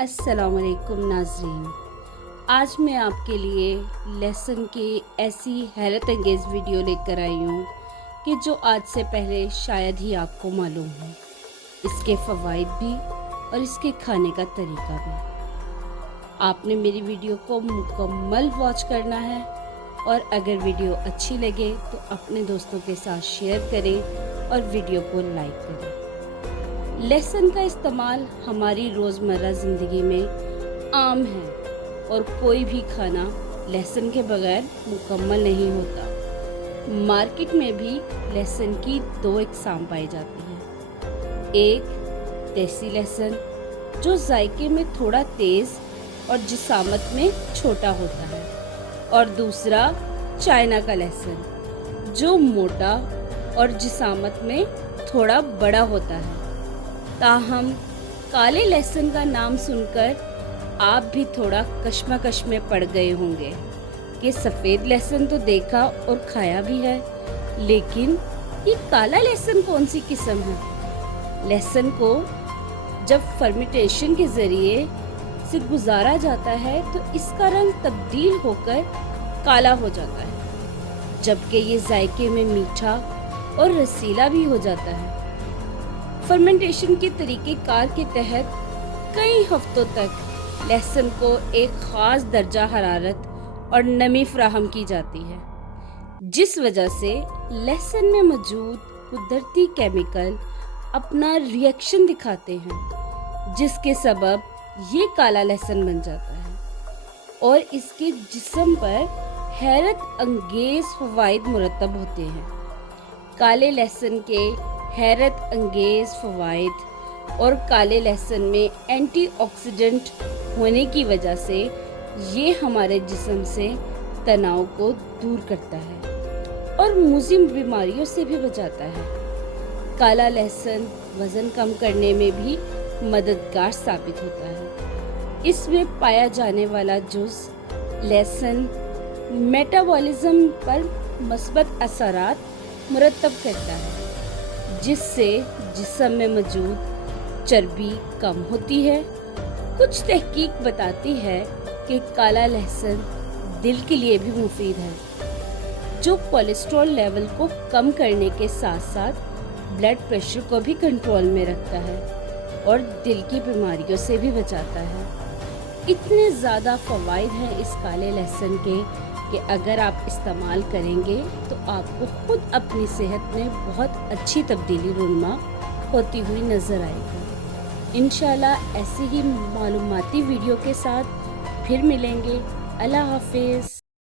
السلام علیکم ناظرین، آج میں آپ کے لیے لہسن کی ایسی حیرت انگیز ویڈیو لے کر آئی ہوں کہ جو آج سے پہلے شاید ہی آپ کو معلوم ہو، اس کے فوائد بھی اور اس کے کھانے کا طریقہ بھی۔ آپ نے میری ویڈیو کو مکمل واچ کرنا ہے اور اگر ویڈیو اچھی لگے تو اپنے دوستوں کے ساتھ شیئر کریں اور ویڈیو کو لائک کریں۔ لہسن کا استعمال ہماری روزمرہ زندگی میں عام ہے اور کوئی بھی کھانا لہسن کے بغیر مکمل نہیں ہوتا۔ مارکیٹ میں بھی لہسن کی دو اقسام پائی جاتی ہیں، ایک دیسی لہسن جو ذائقے میں تھوڑا تیز اور جسامت میں چھوٹا ہوتا ہے، اور دوسرا چائنا کا لہسن جو موٹا اور جسامت میں تھوڑا بڑا ہوتا ہے۔ تاہم کالے لہسن کا نام سن کر آپ بھی تھوڑا کشمکش میں پڑ گئے ہوں گے کہ سفید لہسن تو دیکھا اور کھایا بھی ہے، لیکن یہ کالا لہسن کون سی قسم ہے؟ لہسن کو جب فرمیٹیشن کے ذریعے سے گزارا جاتا ہے تو اس کا رنگ تبدیل ہو کر کالا ہو جاتا ہے، جبکہ یہ ذائقے میں میٹھا اور رسیلا بھی ہو جاتا ہے۔ فرمنٹیشن کے طریقہ کار کے تحت کئی ہفتوں تک لہسن کو ایک خاص درجہ حرارت اور نمی فراہم کی جاتی ہے، جس وجہ سے لہسن میں موجود قدرتی کیمیکل اپنا ری ایکشن دکھاتے ہیں، جس کے سبب یہ کالا لہسن بن جاتا ہے اور اس کے جسم پر حیرت انگیز فوائد مرتب ہوتے ہیں۔ کالے لہسن کے حیرت انگیز فوائد اور کالے لہسن میں اینٹی آکسیڈنٹ ہونے کی وجہ سے یہ ہمارے جسم سے تناؤ کو دور کرتا ہے اور مزمن بیماریوں سے بھی بچاتا ہے۔ کالا لہسن وزن کم کرنے میں بھی مددگار ثابت ہوتا ہے۔ اس میں پایا جانے والا جز لہسن میٹابولزم پر مثبت اثرات مرتب کرتا ہے، جس سے جسم میں موجود چربی کم ہوتی ہے۔ کچھ تحقیق بتاتی ہے کہ کالا لہسن دل کے لیے بھی مفید ہے، جو کولیسٹرول لیول کو کم کرنے کے ساتھ ساتھ بلڈ پریشر کو بھی کنٹرول میں رکھتا ہے اور دل کی بیماریوں سے بھی بچاتا ہے۔ اتنے زیادہ فوائد ہیں اس کالے لہسن کے کہ اگر آپ استعمال کریں گے تو آپ کو خود اپنی صحت میں بہت اچھی تبدیلی رونما ہوتی ہوئی نظر آئے گی۔ انشاءاللہ ایسی ہی معلوماتی ویڈیو کے ساتھ پھر ملیں گے۔ اللہ حافظ۔